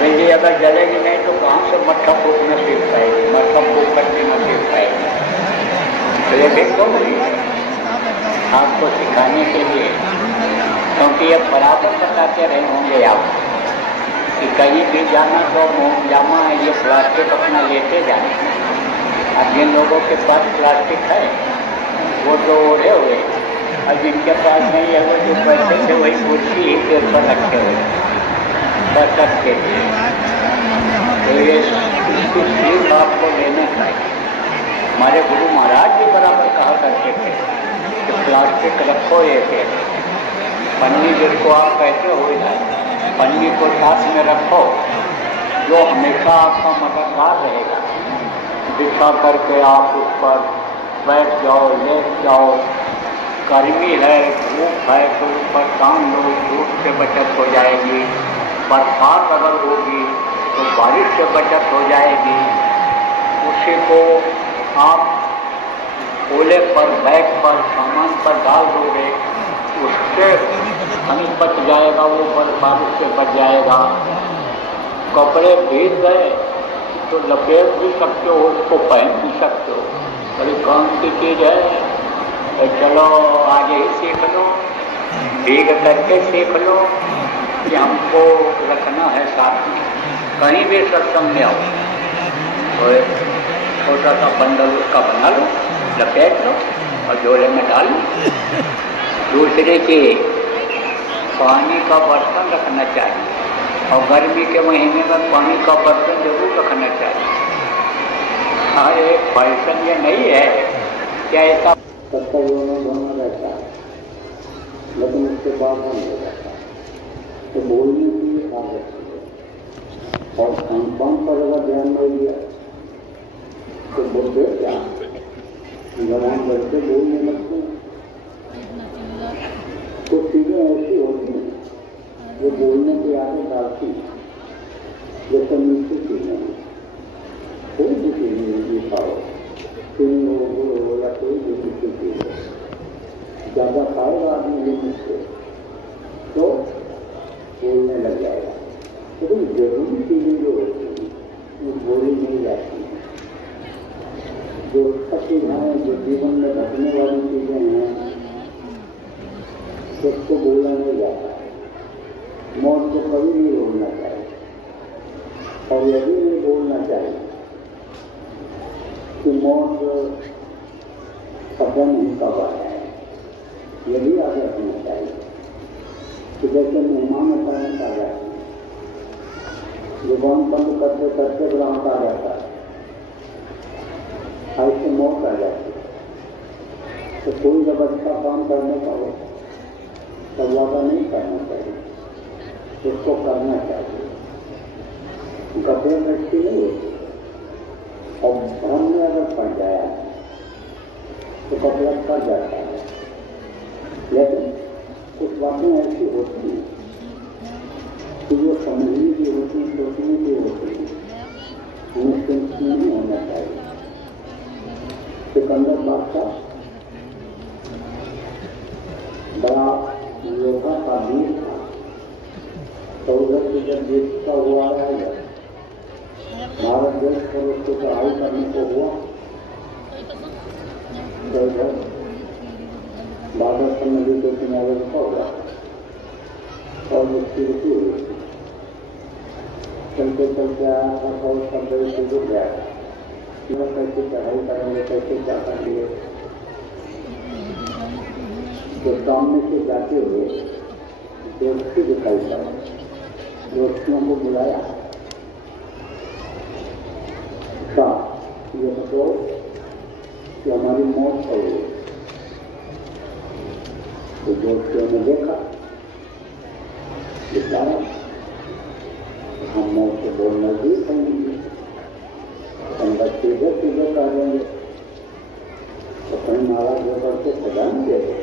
बिजली अगर जलेगी नहीं तो कहाँ से मट्ठा फूकना सीख पाएगी, मट्ठा फूक करके न सीख पाएगी। तो ये भी तो नहीं है आपको सिखाने के लिए, क्योंकि ये बराबर बताते रहे होंगे आप कि कहीं भी जाना तो मोमजामा ये प्लास्टिक अपना लेते जाना। अब जिन लोगों के पास प्लास्टिक है वो तो ओढ़े हुए, और जिनके पास नहीं है वो जो बैठे थे वही कुर्सी ही के ऊपर रखे हुए बस सकते थे। तो ये इसकी सीख आपको लेना चाहिए। हमारे गुरु महाराज भी बराबर कहा करते थे कि प्लास्टिक रखो एक एक, पन्नी जिसको आप कहते हो पन्नी को साथ में रखो जो हमेशा आपका मददगार रहेगा। बिछा करके आप उस पर बैठ जाओ, लेट जाओ, गर्मी है, धूप है तो ऊपर टांग लो, धूप से बचत हो जाएगी। बरसात अगर होगी तो बारिश से बचत हो जाएगी। उसी को आप ओले पर, बैग पर, सामान पर डाल दोगे, उससे हमें बच जाएगा, वो बारिश से बच जाएगा। कपड़े भीग गए तो लपेट भी सकते हो, उसको पहन भी सकते हो। बड़ी कौन सी चीज़ है, तो चलो आगे ही सीख लो, भीग करके सीख लो कि हमको रखना है साथ में। कहीं भी सत्संग में आओ तो एक छोटा सा बंडल उसका बना लो, लपेट लो और झोले में डाल लो। दूसरी चीज, पानी का बर्तन रखना चाहिए, और गर्मी के महीने में पानी का बर्तन जरूर रखना चाहिए। अरे फैशन ये नहीं है क्या, ऐसा सत्संगों में बना रहता है लेकिन उसके बाद बंद हो जाता है। तो बोलने की आदत है, और खान-पान पर अगर ध्यान नहीं दिया तो बोलते क्या जवान बच्चे बोलने लगते हैं। कुछ चीजें ऐसी होती हैं जो बोलने की आदत डालती है, जैसे मीठी चीजें, कोई भी चीज नहीं खाओ, चीनी हो, गुड़ हो, या कोई भी मीठी चीज हो, ज्यादा खाएगा आदमी लिमिट से तो बोलने लग जाएगा। तो जरूरी चीजें जो होती हैं वो बोली नहीं जाती हैं। जो चीजें हैं, जो जीवन में घटने वाली चीजें हैं, उसको बोलना नहीं जाता है। मौत को कभी नहीं बोलना चाहिए, और यही नहीं बोलना चाहिए कि मौत पता नहीं कब आया है, यही आगे रखना चाहिए। कि जैसे मेहमान अचानक आ जाते हैं, जुबान बंद करते करते ग्राहक आ जाता है, ऐसे मौत आ जाती है। तो कोई जब अच्छा काम करने का हो तब वादा नहीं करना चाहिए, उसको करना चाहिए। गधे व्यक्ति नहीं होती, और भ्रम में अगर पड़ जाया तो कपड़ा कर जाता है। लेकिन कुछ बातें ऐसी होती हैं कि जो समझने की होती है, सोचने की होती है, हमें चिंतित नहीं होना चाहिए। सिकंदर बादशाह बड़ा योद्धा का वीर था, तो उधर से जब देश का हुआ है, भारत देश पर उसको चढ़ाई करने को हुआ, तो इधर भारत नदी के किनारे रुका हुआ और उसकी रुकी हुई थी। चलते चलते आया था तो उसका देश से जुड़ गया था, कैसे चढ़ाई करेंगे, कैसे क्या करेंगे। तो सामने से जाते हुए दोस्ती दिखाई पड़ा, दोस्तियों को बुलाया, ये बताओ कि हमारी मौत हो गई। तो दोस्तों ने देखा, बताया हम मौत से बोलना भी कहेंगे, हम बच्चे सीधे कर देंगे, तो कहीं नाराज होकर के सजा नहीं देते,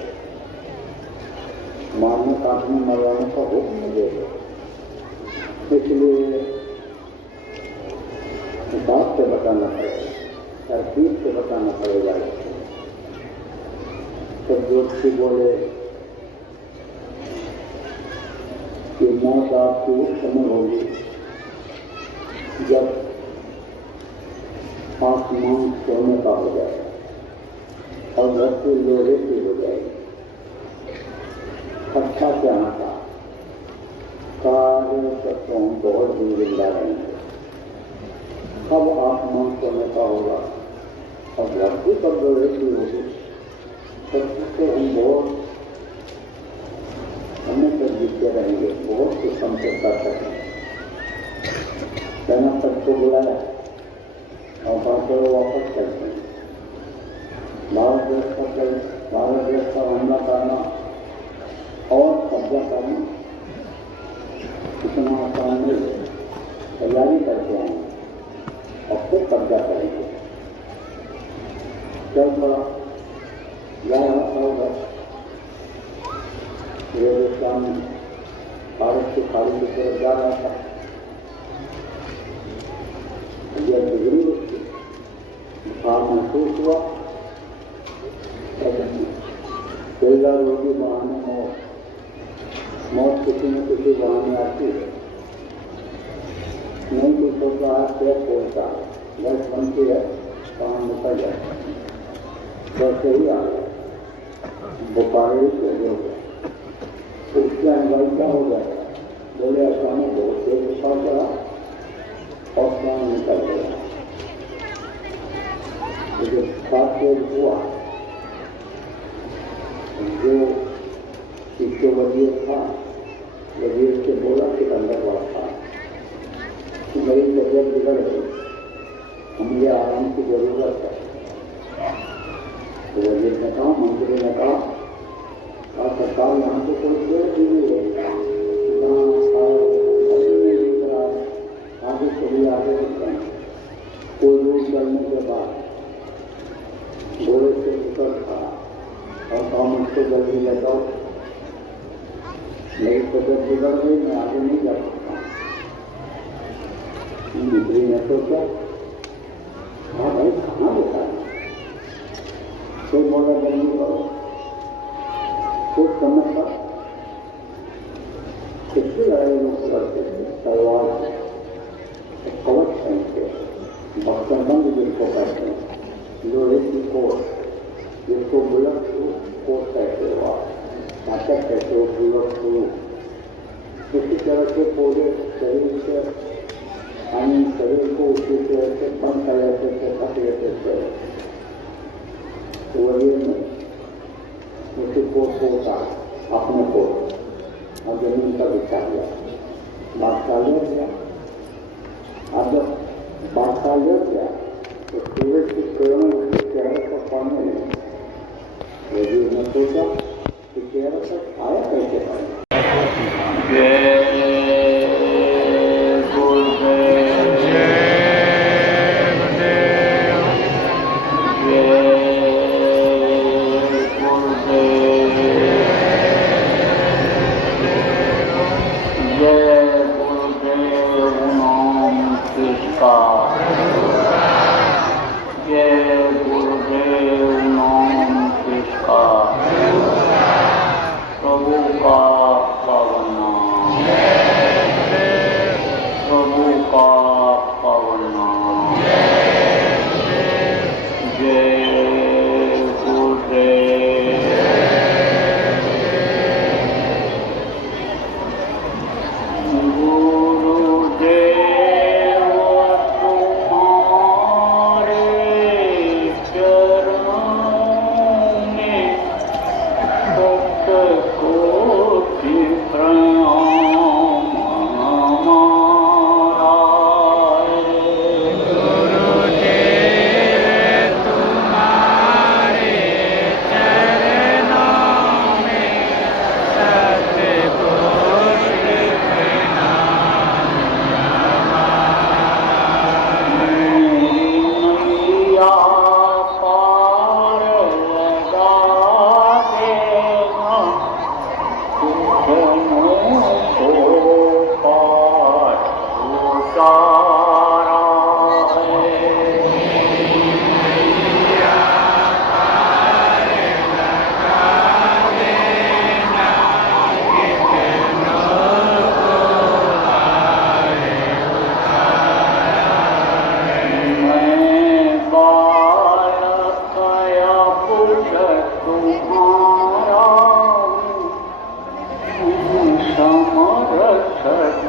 मारने काटने मरवाने का हुक्म नहीं देते। इसलिए बात से बताना पड़ेगा, तरतीब से बताना पड़ेगा। तो दोस्ती बोले कि मौत आपकी उस समय होगी जब आसमान सोने का हो जाए और धरती लोहे की हो जाए, अच्छा क्या था, सारे तत्वों बहुत ही जिंदा रहेंगे। कब आसमान सोने का होगा और धरती पर लोहे की होगी, तब से हम बहुत समय तक जीते रहेंगे, बहुत कुछ हमसे कर सकेंगे। सेना सबको बुलाया और बातों वापस करते हैं। भारत देश पर हमला करना और कब्जा करना इतना आसान नहीं है। तैयारी करके आए और फिर कब्जा करेंगे। जब जा रहा होगा रेगिस्तान में भारत की खाड़ी की तरफ जा रहा था, यह डिग्री उसकी भाव महसूस हुआ। पहला रोगी बहाने मौत किसी न किसी बहाने आती है। नहीं तो सोचा है क्या बोलता है, बस बनती है, काम निकल जाता है, वैसे ही आ गया, बुखारी से हो गया, उसके अनुभव क्या हो जाएगा। बोले अचानक बहुत तेज उछाल चढ़ा और प्राण निकल गया। लेकिन साथ हुआ जो शिष्य वजीर था, वजीर से बोला कि अंदर था कि मेरी तबियत बिगड़ गई, मुझे आराम की जरूरत है। तो वजीर ने कहा, मंत्री ने कहा सरकार यहाँ से कोई पेड़ भी नहीं रहेगा, आगे चलिए, आगे बढ़ते हैं। कोई दूर चलने के बाद घोड़े से उतर था और काम उसको जल्दी ले जाओ, मेरी तबियत बिगड़ गई, मैं आगे नहीं जा सकता। मंत्री ने सोचा, हाँ भाई कहाँ देखा है, कोई बोला जल्दी करो। कुछ समय तक कितनी लड़ाई लोग करते थे, तलवार से, कवच पहनते, बख्तरबंद जिसको कहते हैं, लोहे की कोट जिसको बुलट कोट कहते हो, ताकत कहते हो, बुलट को इसी तरह से पूरे शरीर से शरीर को उसी तरह से बंद कर लेते थे, कट लेते थे। तो वही में उसी कोट को उतार अपने को और जमीन पर बिछा दिया, बादशाह लेट गया। अब जब बादशाह लेट गया तो सूरज की किरणें उसके चेहरे पर पड़ने लगी। वजीर ने सोचा कि चेहरे पर आया कैसे पड़े। प्रभु का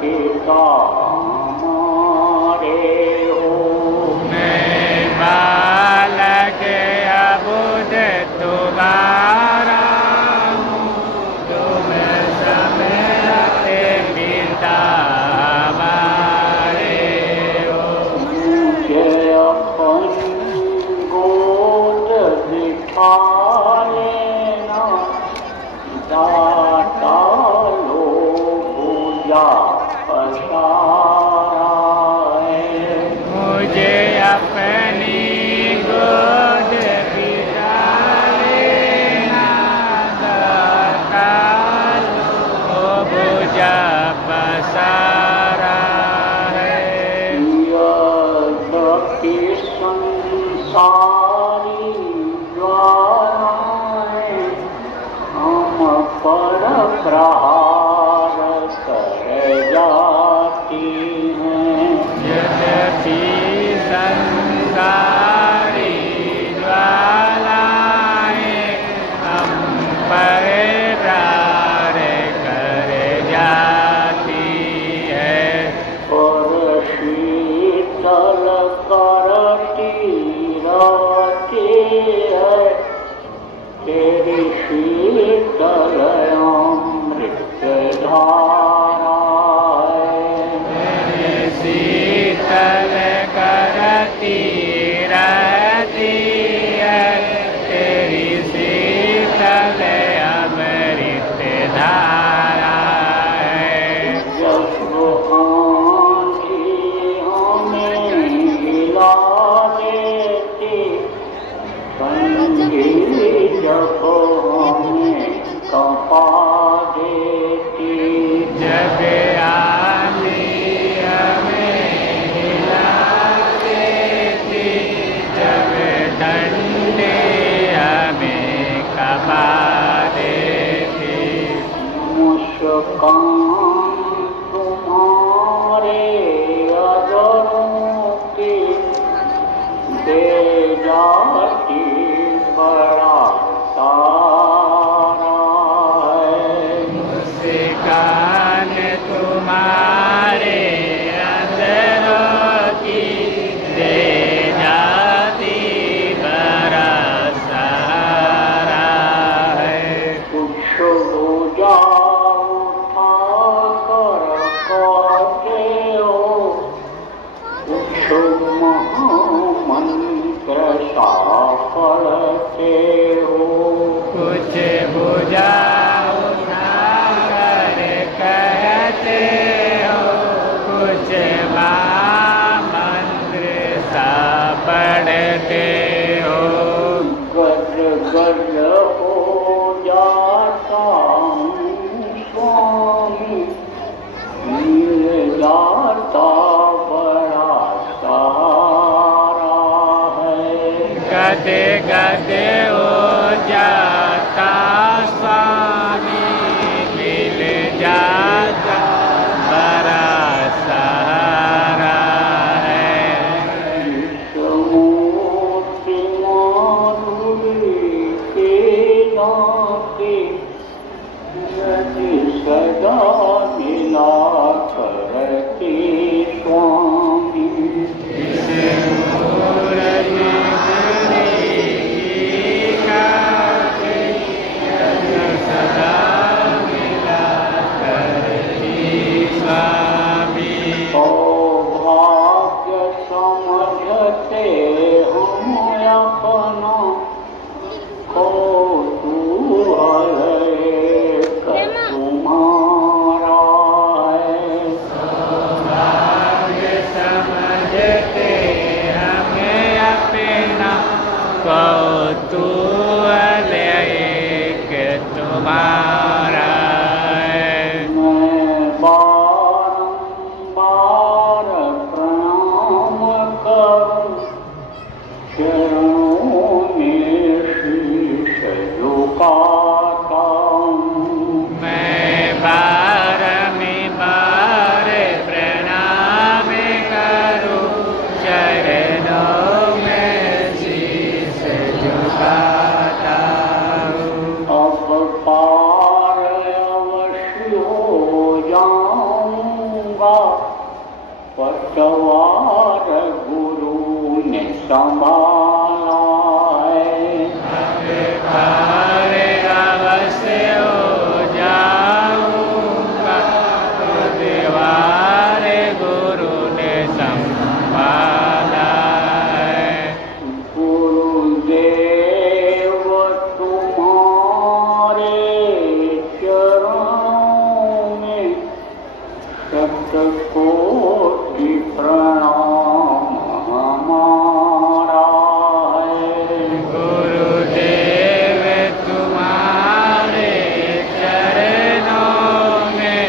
पिता हमारे हो। मैं बालक अबुध तुम्हारा हूँ, तुम समझते पिता हमारे हो। मुझे अपनी गोद बिठा लेना, दाता लो पूजा पसारा है। मुझे अपनी गोद बिठा लेना, दाता लो पूजा पसारा है। यद्यपि संसारी ज्वालाएं हम पर प्रहार कर जाती हैं। यद्यपि संसारी ज्वालाएं हम पर प्रहार कर जाती है, और शीतल करती रहती है तेरी शीतल अमृत धारा है। शीतल करती रहती है तेरी शीतल अमृत धारा है। जब आँधी हमें हिला देती, ठंडी जब हमें कंपा देती, जब आंधी हमें हिला देती, जब ठंडी हमें कंपा देती, मुस्कान तुम्हारे अधरों की दे जाती बड़ा सारा है। मुस्कान तुम्हारे अंदरों की दे जाती बड़ा सहारा है। कुछ बोझा उठा कर कहते हो, कुछ महामंत्र सा पढ़ते हो। कुछ बुझा उठा कर कहते हो, कुछ महामंत्र सा पढ़ते हो। गद गद हो जाता हूँ स्वामी, मिल जाता बड़ा सहारा है। गदे गदे हो जाता स्वामी, मिल जाता बड़ा सहारा है। समूर्ति माधुरी के नाते यदि सदा मिला करते स्वामी। सौभाग्य समझते हम अपना, कौतूहल एक तुम्हारा है। सौभाग्य समझते हमें अपना, कौतूहल एक तुम्हारा है। मैं बारंबार प्रणाम करूं, चरणों में शीश झुकाता हूं। मैं बारंबार प्रणाम करूं, चरणों में शीश झुकाता हूं। अब पार अवश्य हो जाऊं दूंगा पतवार गुरु ने संभाला पारे अवश्य हो जाऊंगा पतवार गुरु ने संभाला गुरुदेव तुम्हारे चरणों में शतकोटि प्रणाम हमारा है। गुरुदेव तुम्हारे चरणों में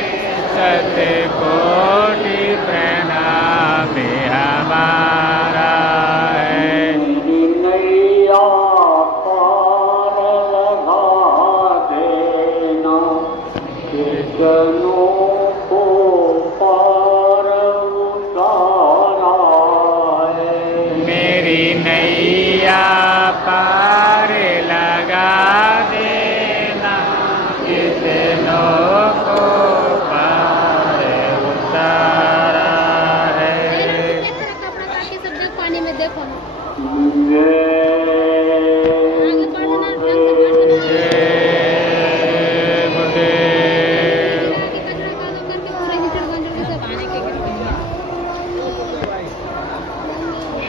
शतकोटि प्रणाम हमारा है। मेरी नैया पार लगा देना कितनों को पार उतारा है। मेरी नैया पार लगा देना कितनों को पार उतारा है। कपड़ा काट के सब जग पानी में देखो ना। जय आगे बढ़ना, ढंग से जय गुरुदेव। आगे कचरा कादो करके पूरे हीटर गंजल के सब आने के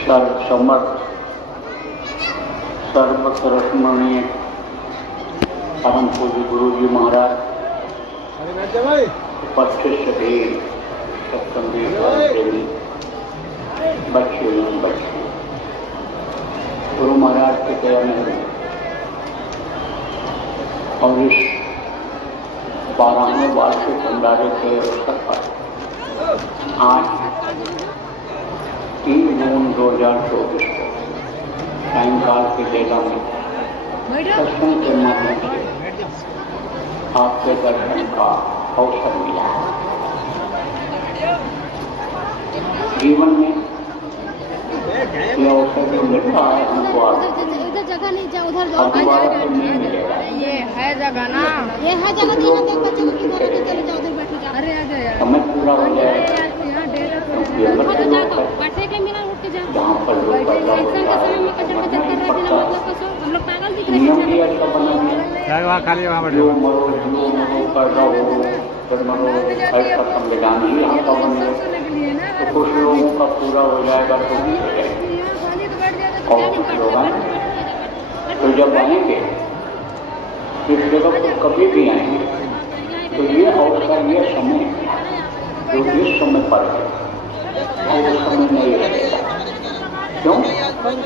सर्वसमर्थ सर्वकर्मणीय परम पूज्य गुरु जी महाराज उपस्थित सभी सत्संगी प्रेमी बच्चे एवं बच्चे गुरु महाराज के दया में और इस 12वें वार्षिक भंडारे के अवसर पर आज 3 जून 2024 को सायंकाल की बेला में सत्संग के माध्यम से आपके दर्शन का अवसर मिला है। जीवन में ये अवसर जो मिल रहा है हमको आज इधर जगह नहीं जा, उधर जाओ। अब दोबारा तो नहीं मिलेगा। ये है जगह ना, ये है जगह तो यहाँ देख बच्चे को किधर है, चले जाओ उधर बैठ जाओ। अरे आ गया समय पूरा हो जाए यहाँ डेरा तो ये उठो बच्चे तो लोग जाओ, बैठे के मिला उठ के जाओ। जहाँ पर लोग पैदा एग्जाम के होता समय में कचर कचर कर रहे हैं बिना मतलब का सो हम लोग पागल दिख रहे नियम हैं। भी ऐसा बना है वहाँ खाली वहाँ जो मरो पैदा हो फिर मरो ऐसा संविधान ही यहाँ का बने तो कुछ लोगों का पूरा हो जाएगा तो नहीं हो जाएगा और कुछ लोग हैं तो जब आएंगे इस जगह पर कभी भी आएंगे तो ये अवसर ये समय जो जिस समय पर है वो समय नहीं रहेगा। क्यों?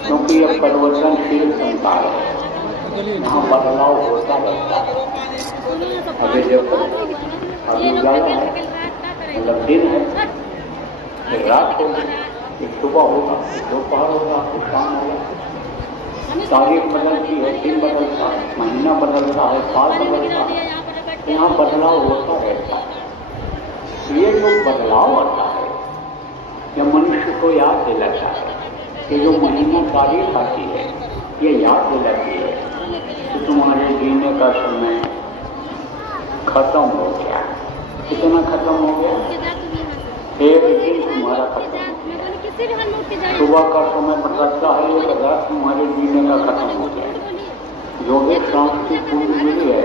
क्योंकि यह परिवर्तनशील संसार है, यहाँ बदलाव होता रहता है। अभी देखो अभी उजाला है मतलब दिन है फिर रात होगी फिर सुबह होगा फिर दोपहर होगा फिर शाम होगा। तारीख बदलती है, दिन बदलता है, महीना बदलता है, साल बदलता है, यहाँ बदलाव होता रहता है। ये जो बदलाव आता है यह मनुष्य को याद दिलाता है कि जो महीना तारीख आती है ये याद दिलाती है कि तुम्हारे जीने का समय खत्म हो गया। कितना खत्म हो गया? एक दिन तुम्हारा खत्म हो गया। सुबह का समय बदलता है, एक रात तुम्हारे जीने का खत्म हो गया। जो भी सांस की पूंजी मिली है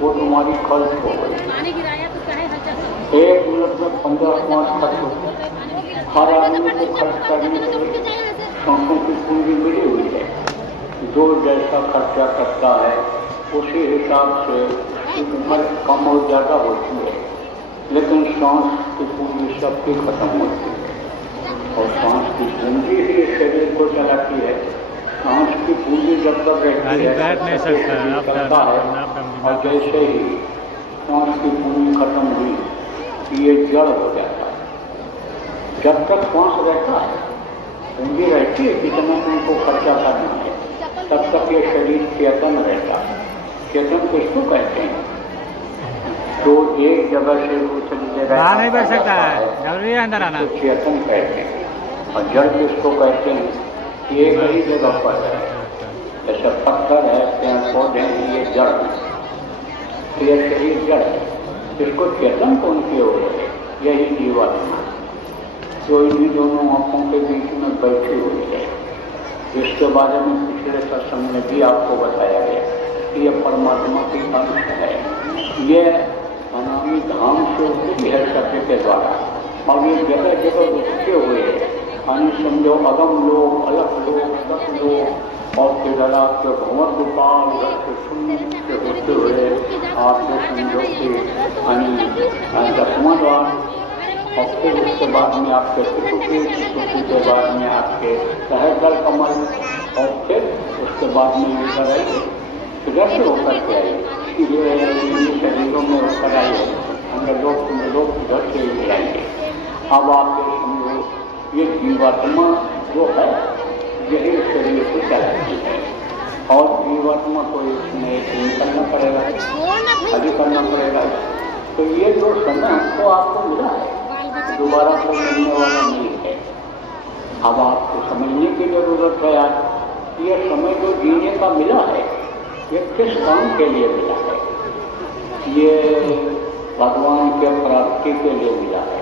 वो तुम्हारी खर्च हो गई। 1 मिनट में 15 सांस खर्च हो गई। हर आदमी को खर्च करने के लिए सांसों की पूंजी मिली हुई है। जो जैसा खर्चा करता है उसी हिसाब से उसकी उम्र कम और ज़्यादा होती है, लेकिन सांस की पूंजी सबकी खत्म होती है और सांस की पूंजी ही शरीर को चलाती है। सांस की पूंजी जब तक रहती है बैठ नहीं सकता, आप चलता है और जैसे ही सांस की पूंजी खत्म हुई ये जड़ हो जाता है। जब तक सांस रहता है पूंजी रहती है कितना तुमको खर्चा करना है तब तक ये शरीर चेतन रहता है। चेतन किसको कहते हैं? तो एक जगह से दूसरी जगह वहाँ नहीं बैठ सकता है, जरूरी है अंदर आना। तो चेतन कहते हैं। और जड़ किसको कहते हैं? ये कई जगह पर है, जैसे पत्थर है, पेड़ पौधे हैं, ये जड़ है। तो ये शरीर जड़ है। इसको चेतन कौन किए हुए है? यही जीवात्मा जो इन्हीं दोनों आंखों के बीच में बैठी हुई है। इसके बारे में पिछले सत्संग में भी आपको बताया गया कि यह परमात्मा की अंश है। ये अनामी धाम से उठी है सत्य के द्वारा, और ये जगह जगह उठते हुए यानी समझो अगम लोग, अलग लोग, सब लोग, और फिर आपके भवन गोपाल उधर से शून्य से होते हुए आपको समझो कि 10वां द्वार, और फिर उसके बाद में आपके कुटुकी के बाद में आपके सहजल कमल, और फिर उसके बाद में इधर आइए, इधर से होकर के आइए, ये शरीरों में होकर आइए, अंदर लोग इधर से ही आएंगे। अब आप ये समझो ये जीवात्मा जो है यही शरीर से चलाती है, और जीवात्मा को इसमें करना पड़ेगा, अधिक करना पड़ेगा। तो ये जो समय हमको आपको मिला है दोबारा तो मिलने वाला नहीं है। अब आपको समझने की जरूरत है आज ये समय जो जीने का मिला है ये किस काम के लिए मिला है। ये भगवान के प्राप्ति के लिए मिला है,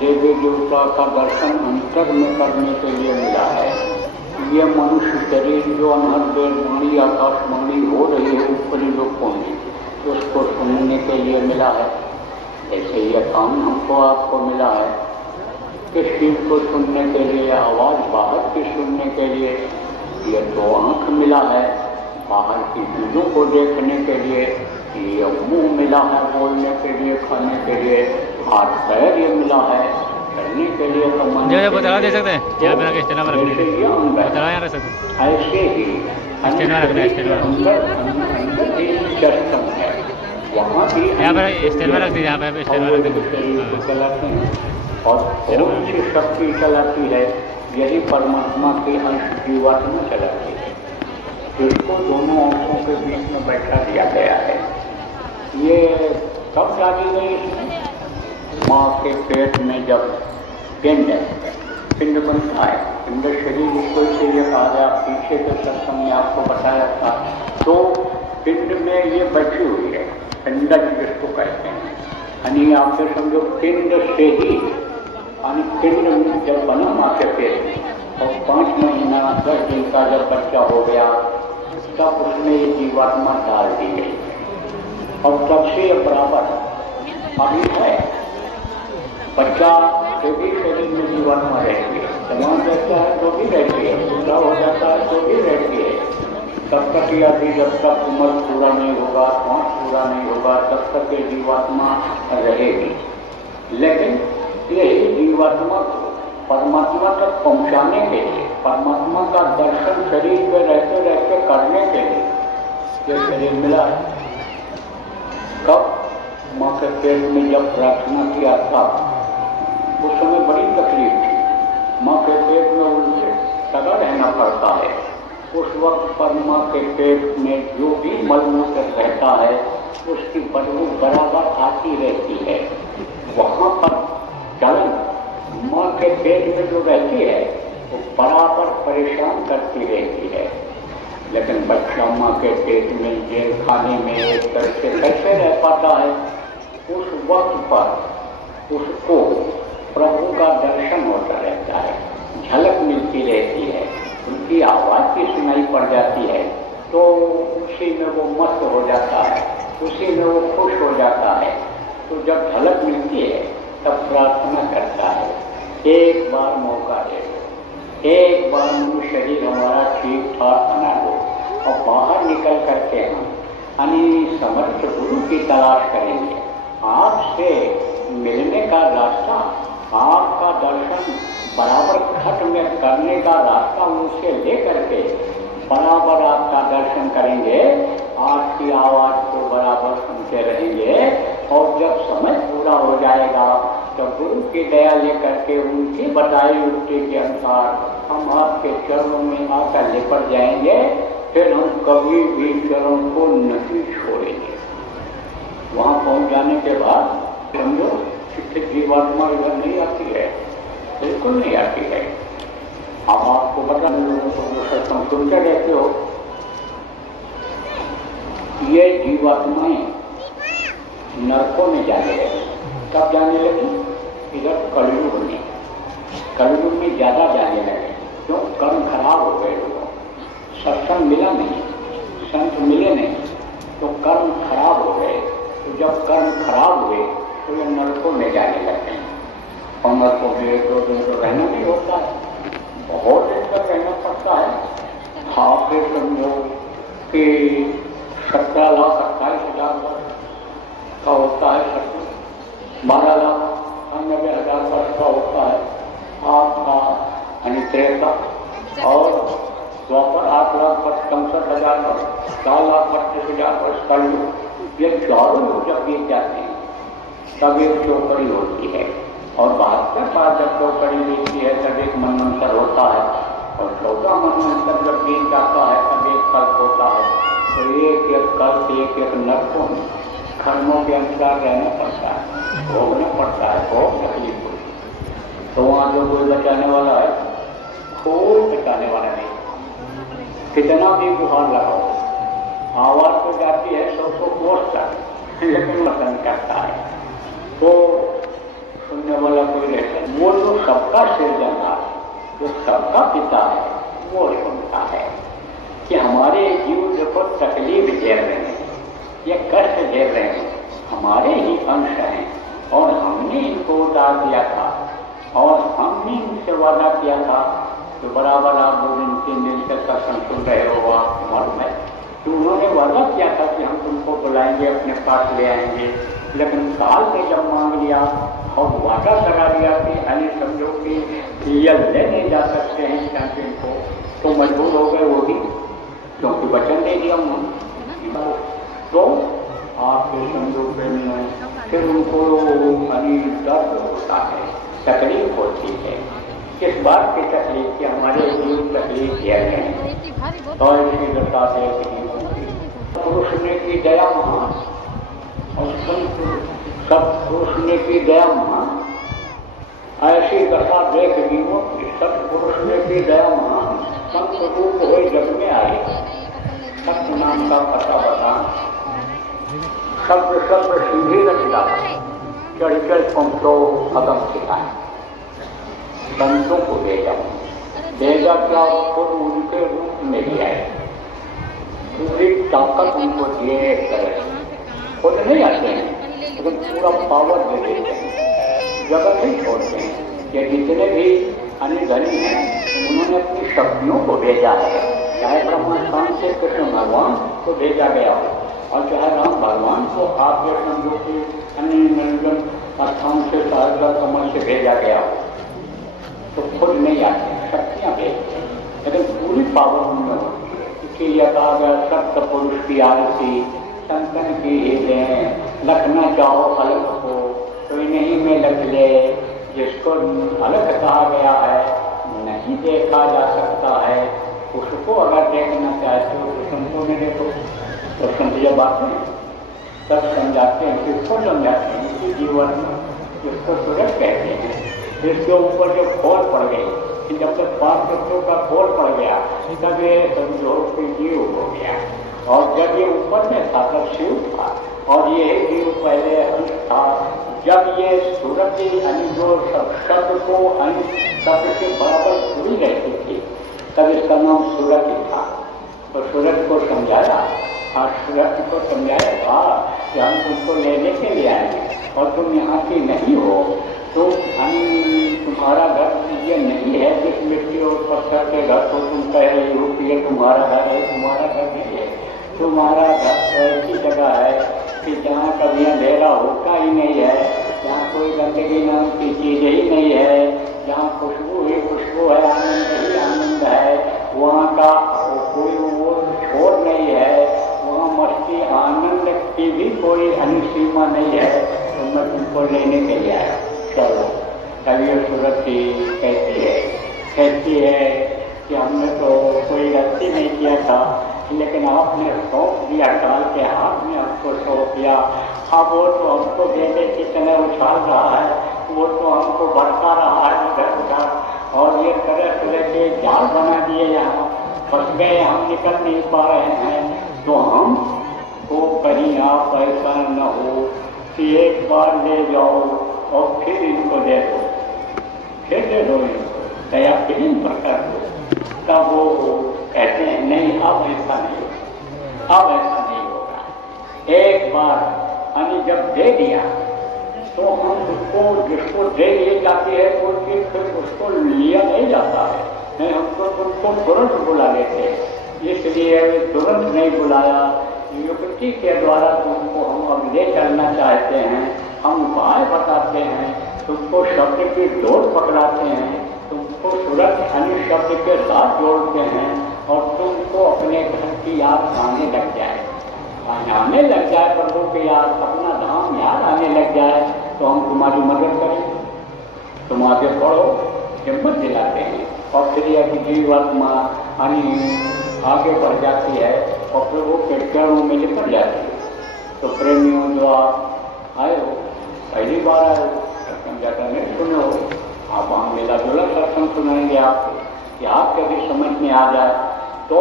देवी देवता का दर्शन अंतर में करने के लिए मिला है। ये मनुष्य शरीर जो अनहद वाणी आकाशवाणी हो रही है ऊपरी लोगों में, उसको सुनने के लिए मिला है। ऐसे ये काम हमको आपको मिला है कि शिव को सुनने के लिए, आवाज़ बाहर की सुनने के लिए ये तो आँख मिला है, बाहर की चीज़ों को देखने के लिए ये मुंह मिला है, बोलने के लिए, खाने के लिए हाथ पैर ये मिला है, करने के लिए कमाने बता दे सकते हैं क्या बना के स्टेना में ऐसे ही सिस्टम है। वहाँ भी यहाँ पर स्टेन में रख दीजिए, यहाँ पे स्टेन में रख दीजिए चलाते हैं, और बहुत सी शक्ति चलाती है, यही परमात्मा की अंश जीवात्मा चलाती है। इसको दोनों आंखों के बीच में बैठा दिया गया है। ये कब डाली गई इसमें? माँ के पेट में जब पिंड बनता है, पिंड शरीर उसको से ये कहा गया, पीछे के सत्संग में आपको बताया था। तो पिंड में ये बैठी हुई है, पिंडज जिसको कहते हैं, यानी आपसे समझो पिंड से ही, यानी पिंड जब बना माँ के पेट और 5 महीना 10 दिन का जब बच्चा हो गया तब उसमें ये जीवात्मा डाल दी गई, और तब से ये बराबर अभी है। बच्चा जो भी शरीर में जीवात्मा रहती है, जवान रहता है तो भी रहती है, बूढ़ा हो जाता है तो भी रहती है, तब तक या भी जब तक उम्र पूरा नहीं होगा, श्वास पूरा नहीं होगा, तब तक ये जीवात्मा रहेगी। लेकिन यही जीवात्मा को परमात्मा तक पहुंचाने के लिए, परमात्मा का दर्शन शरीर में रहते रहते करने के लिए ये शरीर मिला है। कब? माँ के पेट में जब प्रार्थना किया था उस समय बड़ी तकलीफ थी, माँ के पेट में उनसे सदा रहना पड़ता है। उस वक्त पर माँ के पेट में जो भी मलमूत्र रहता है उसकी बदबू बराबर आती रहती है। वहाँ पर जलन माँ के पेट में जो रहती है वो बराबर परेशान करती रहती है। लेकिन बच्चा माँ के पेट में जेल खाने में एक तरह से कैसे रह पाता है? उस वक्त पर उसको प्रभु का दर्शन होता रहता है, झलक मिलती रहती है, उनकी आवाज़ भी सुनाई पड़ जाती है, तो उसी में वो मस्त हो जाता है, उसी में वो खुश हो जाता है। तो जब झलक मिलती है तब प्रार्थना करता है, एक बार मौका दे दो, एक बार मुझे शरीर हमारा ठीक ठाक बना दो, और बाहर निकल करके हम यानी समर्थ गुरु की तलाश करेंगे। आपसे मिलने का रास्ता, आपका दर्शन बराबर घट में करने का रास्ता उनसे ले करके बराबर आपका दर्शन करेंगे, आपकी आवाज़ को बराबर सुनते रहेंगे, और जब समय पूरा हो जाएगा तो गुरु की दया लेकर के उनकी बताई युक्ति के अनुसार हम आपके चरणों में आकर लिपट जाएंगे। फिर हम कभी भी चरण को नहीं छोड़ेंगे। वहाँ पहुँच जाने के बाद समझो कि जीवात्मा इधर नहीं आती है, बिल्कुल नहीं आती है। अब आपको बता लोगों को जो सत्संग सुनते रहते हो, ये जीवात्माएं नरकों में जाने लगी। कब जाने लगी? इधर कलयुग में ज़्यादा जाने लगे। क्यों? कर्म खराब हो गए लोगों, सत्संग मिला नहीं, संत मिले नहीं, तो कर्म खराब हो गए। तो जब कर्म खराब हुए तो ये नरकों में जाने लगते हैं। और नरकों में 1-2 दिन तो रहना नहीं होता है, बहुत दिन तक रहना पड़ता है। हाँ, फिर समझो कि 17,28,000 वर्ष का होता है सत्य, 12,98,000 वर्ष का होता है आपका अनित्रेता, और द्वापर 8,00,000 वर्ष, 65,000 वर्ष, 4,32,000 वर्ष का युग। ये चारों लोग जब बीत जाते हैं तब एक चौकड़ी होती है, और 72 साल जब चौकड़ी बीतती है तब एक मनमंत्र होता है, और 14 मनमंत्र जब बीत जाता है तब एक कल्प होता है। तो एक एक कल्प, एक एक नरकों में कर्मों के अनुसार रहना पड़ता है, भोगना पड़ता है, बहुत तकलीफ होती है। तो वहाँ जो कोई बचाने वाला है, कोई बचाने वाला नहीं। कितना भी गुहार लगाओ, आवाज तो जाती है 100 कोस तक, लेकिन मदन करता है, तो सुनने वाला कोई रहता है। वो जो सबका सृजनहार, जो सबका पिता है, वो सुनता है कि हमारे जीव देखो तकलीफ झेल रहे हैं, ये कष्ट झेल रहे हैं, हमारे ही अंश हैं, और हमने इनको उतार दिया था, और हमने इनसे वादा किया था तो बराबर आप 2 दिन 3 दिन से सत्संग सुन रहे हो, आप मालूम है कि उन्होंने वादा किया था कि हम तुमको बुलाएंगे, अपने पास ले आएंगे, लेकिन काल ने जब मांग लिया और वादा करा दिया कि यानी समझो कि ये ले नहीं जा सकते हैं चैंपियन को, तो मजबूर हो गए वो भी, क्योंकि वचन दे दिया उन्होंने। तो आपके समझो में फिर उनको यानी दर्द होता है, तकलीफ होती है। किस बात की तकलीफ की? हमारे जीव तकलीफ झेल रहे हैं, और इसी दशा से पुरुष ने की दया महान, और सब पुरुष ने की दया महान, ऐसी दशा देख जीवों की सब पुरुष ने की दया महान, संत रूप हो जग में आए, सत्य नाम का पता बता, शब्द शब्द सीधी रचना, चढ़ चढ़ पहुंचो कदम सिखाए, संतों को भेजा, भेजा क्या? खुद उनके रूप में ही है, पूरी ताकत उनको दिए करे, खुद नहीं आते हैं लेकिन पूरा पावर दे देते हैं, जगत नहीं छोड़ते हैं। ये जितने भी अन्य धनी हैं उन्होंने अपनी शक्तियों को भेजा है, चाहे ब्रह्मास्थान से कृष्ण भगवान को भेजा गया हो, और चाहे राम भगवान को आपके समझो कि अन्य निरंजन स्थान से सहजता कमल से भेजा गया हो, तो खुद नहीं आते, शक्तियाँ भेजते हैं, लेकिन पूरी पावर उनमें होती है। इसीलिए कहा गया सत्य पुरुष की आरती संतन की ही दें, लखना चाहो अलग हो तो इन्हीं में लग ले, जिसको अलग कहा गया है नहीं देखा जा सकता है, उसको अगर देखना चाहते हो तो संतों में देखो। तो संत ये बातें सब समझाते हैं, किसको समझाते हैं? इसी जीवन में जिसको सूरज कहते हैं, जिसके ऊपर जो खोल पड़ गई, जब तक 5 तत्वों का खोल पड़ गया तब ये समझो कि जीव हो गया, और जब ये ऊपर में था तब शिव था, और ये जीव पहले अंश था। जब ये सूरज यानी जो शब्द को शब्द के बराबर जुड़ी रहती थी तब इसका नाम सूरज ही था। तो सूरज को समझाया, और सूरज को समझाया था कि हम तुमको लेने के लिए आएंगे, और तुम यहाँ की नहीं हो, तो तुम्हारा घर ये नहीं है जिस मिट्टी और पत्थर के घर को तुम कह रही हो कि ये तुम्हारा घर है, तुम्हारा घर नहीं है। तुम्हारा घर ऐसी जगह है कि जहाँ कभी अंधेरा होता ही नहीं है, जहाँ कोई गंदगी नाम की चीज़ ही नहीं है, जहाँ खुशबू ही खुशबू है, आनंद ही आनंद है, वहाँ का कोई वो छोर नहीं है, वहाँ मस्ती आनंद की भी कोई अनुसीमा नहीं है। तो मैं तुमको लेने के लिए आया, चलो। तभी सूरत कहती है कि हमने तो कोई गलती नहीं किया था, लेकिन आपने सौंप दिया, डाल के हाथ में हमको सौंप दिया। अब वो तो हमको देने की तरह उछाल रहा है, वो तो हमको बढ़ता रहा है इधर उधर, और ये तरह तरह के जाल बना दिए, यहाँ फंस गए, हम निकल नहीं पा रहे हैं। तो हम को कहीं आप ऐसा न हो कि एक बार ले जाओ और फिर इनको दे दो, फिर दे दो इनको या फिर इन पर कर दो, तब वो कहते हैं नहीं अब ऐसा नहीं होगा, अब ऐसा नहीं होगा। एक बार यानी जब दे दिया तो हम उसको जिसको दे दी जाती है वो चीज फिर उसको लिया नहीं जाता है, नहीं हमको उनको तुरंत बुला लेते हैं, इसलिए तुरंत नहीं बुलाया। युक्ति के द्वारा तुमको हम अब ले चलना चाहते हैं, हम उपाय बताते हैं, तुमको शब्द की डोर पकड़ाते हैं, तुमको तुरंत अन्य शब्द के साथ जोड़ते हैं और तुमको अपने घर की याद आने लग जाए, आने लग जाए प्रभु की याद, अपना धाम याद आने लग जाए तो हम तुम्हारी मदद करें, तुम आगे बढ़ो, हिम्मत दिलाते हैं। और फिर यह जीवात्मा आगे बढ़ जाती है और प्रभु के चरणों में लिपट जाती है। तो प्रेमियों जो आप आए हो, पहली बार आए हो, सत्संग ज़्यादा नहीं सुने हो, आप वहाँ मिला जुला सत्संग सुनाएंगे आपको, कि आपके भी समझ में आ जाए तो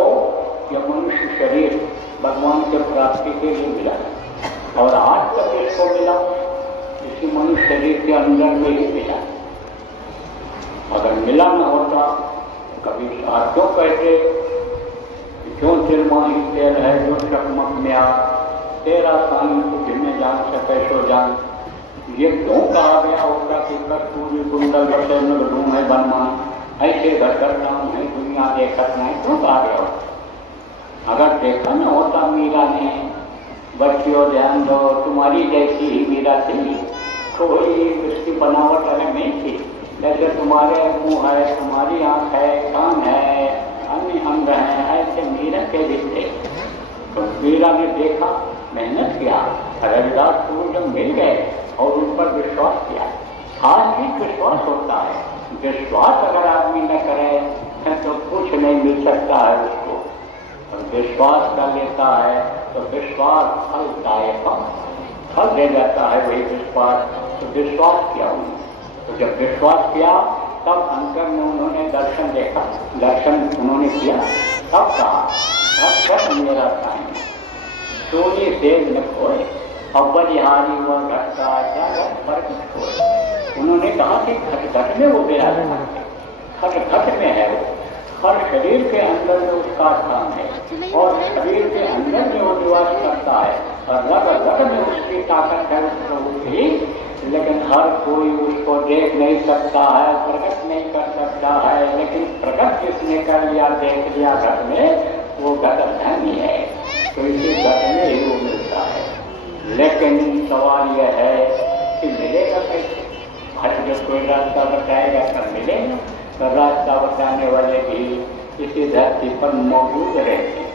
यह मनुष्य शरीर भगवान के प्राप्ति के लिए मिला और आज तक इसको मिला इसी मनुष्य शरीर के अंदर में ही मिला। अगर मिला न होता कभी साथ क्यों कहते क्यों तिरमाही तेल है जो चकमक में आ तेरा सानी तुझ में जान सके सो जान, ये क्यों कहा गया होता कि कस्तूरी कुंडल बसे नूम है बनमान, ऐसे घटना है दुनिया देखत नहीं, क्यों कहा गया होता? अगर देखा न होता मीरा ने बच्चियों ध्यान दो तुम्हारी जैसी ही मीरा थी, कोई उसकी बनावट अलग नहीं थी, जैसे तुम्हारे मुंह है, तुम्हारी आंख है, कान है, अन्य अंग है, ऐसे मीरा के भी थे। तो मीरा ने देखा, मेहनत किया, रविदास गुरु जब मिल गए और उन पर विश्वास किया। आज भी विश्वास होता है, विश्वास अगर आदमी न करे तो कुछ नहीं मिल सकता है उसको, और विश्वास कर लेता है तो विश्वास फलदायक फल दे जाता है वही विश्वास। तो विश्वास किया उन्होंने, तो जब विश्वास किया तब अंतर में उन्होंने दर्शन देखा, दर्शन उन्होंने किया, तब कहा सब मेरा टाइम सोनी देव न खोए अब बलिहारी व घटका क्या फर्क खोए। उन्होंने कहा कि घट घट में वो मेरा घट घट में है, वो हर शरीर के अंदर में उसका स्थान है और शरीर के अंदर में वो निवास करता है और रग रग में उसकी ताकत है उस प्रभु की, लेकिन हर कोई उसको देख नहीं सकता है, प्रकट नहीं कर सकता है, लेकिन प्रकट जिसने कर लिया देख लिया घट में, वो घट धनी है, तो इसी घट में ही वो मिलता है। लेकिन सवाल यह है कि मिलेगा कैसे? घट जब कोई रास्ता बताएगा तब मिलेगा, तो रास्ता बताने वाले भी इसी धरती पर मौजूद रहते हैं।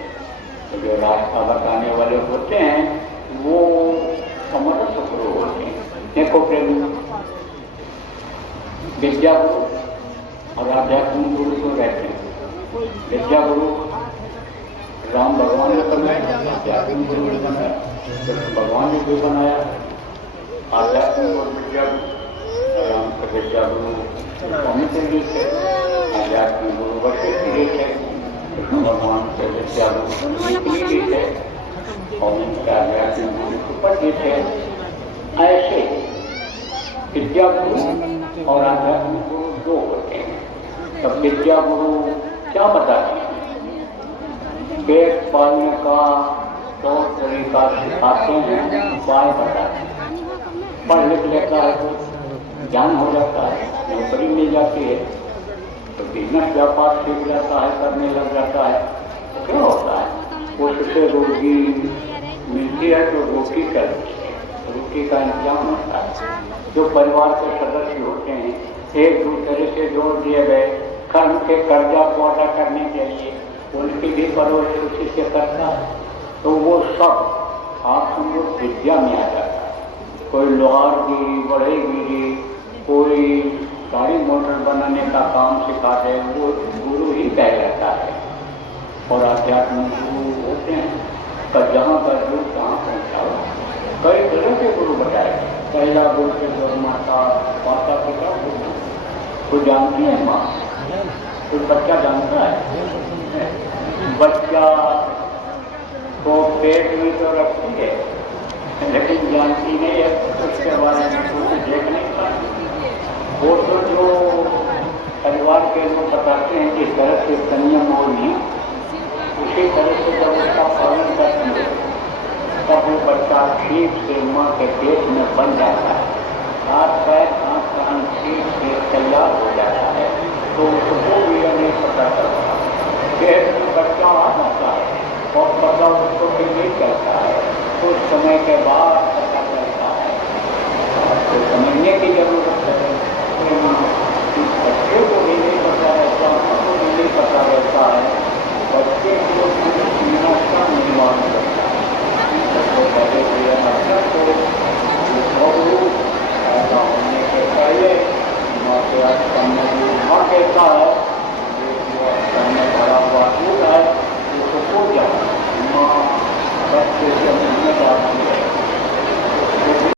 तो जो रास्ता बताने वाले होते हैं वो समर्थ गुरु होते हैं। देखो प्रेमी, विद्या गुरु और आध्यात्मिक गुरु तो रहते हैं। विद्या गुरु राम भगवान ने बनाया, आध्यात्मिक गुरु ने बनाया, कृष्ण भगवान ने भी बनाया। आध्यात्मिक और विद्या गुरु राम का विद्या गुरु स्वामी के लिए थे, आध्यात्मिक गुरु वशिष्ठ जी थे, कृष्ण भगवान के विद्या गुरु जी थे और उनके आध्यात्मिक गुरु सुपर जी थे। ऐसे विद्या गुरु और आध्यात्मिक गुरु दो होते हैं। तब विद्या गुरु क्या बताते हैं? पेट पालने का तौर तरीका सिखाते हैं, उपाय बताते हैं। पढ़ लिख लेता है तो ज्ञान हो जाता है, नौकरी मिल जाती है तो बिजनेस व्यापार सीख जाता है, करने लग जाता है। तो क्या होता है? उससे रोजी मिलती है तो रोटी करती है, रोटी का इंतजाम होता है। जो परिवार के सदस्य होते हैं एक दूसरे से जोड़ दिए गए कर्म के कर्जा को अदा करने के लिए, उनकी भी परवरिश उसी से करता है, तो वो सब आप समझो विद्या में आ जाता है। कोई लोहार गिरी, बढ़ईगिरी, कोई गाड़ी मोटर बनाने का काम सिखा दे, वो गुरु ही कहलाता है। और आध्यात्मिक गुरु होते हैं पर जहाँ पर जो कहाँ पहुँचाओ, कई तरह के गुरु बताए। पहला गुरु के गुरु माता पिता गुरु, तो जानती है माँ, तो बच्चा जानता है, बच्चा को पेट में तो रखती है लेकिन जानती नहीं है, उसके बारे में कुछ देख नहीं पाती। वो तो जो परिवार के लोग बताते हैं कि इस तरह से संयम और नहीं, उसी तरह से जब उसका पालन करते हैं तब वो बच्चा ठीक से माँ के पेट में बन जाता है, हाथ पैर आँख कान ठीक से तैयार हो जाता है, तो उसको भी यह नहीं पता चलता। पेट में बच्चा आ जाता है और पता उसको भी नहीं चलता है, कुछ समय के बाद पता चलता है। तो समझने की जरूरत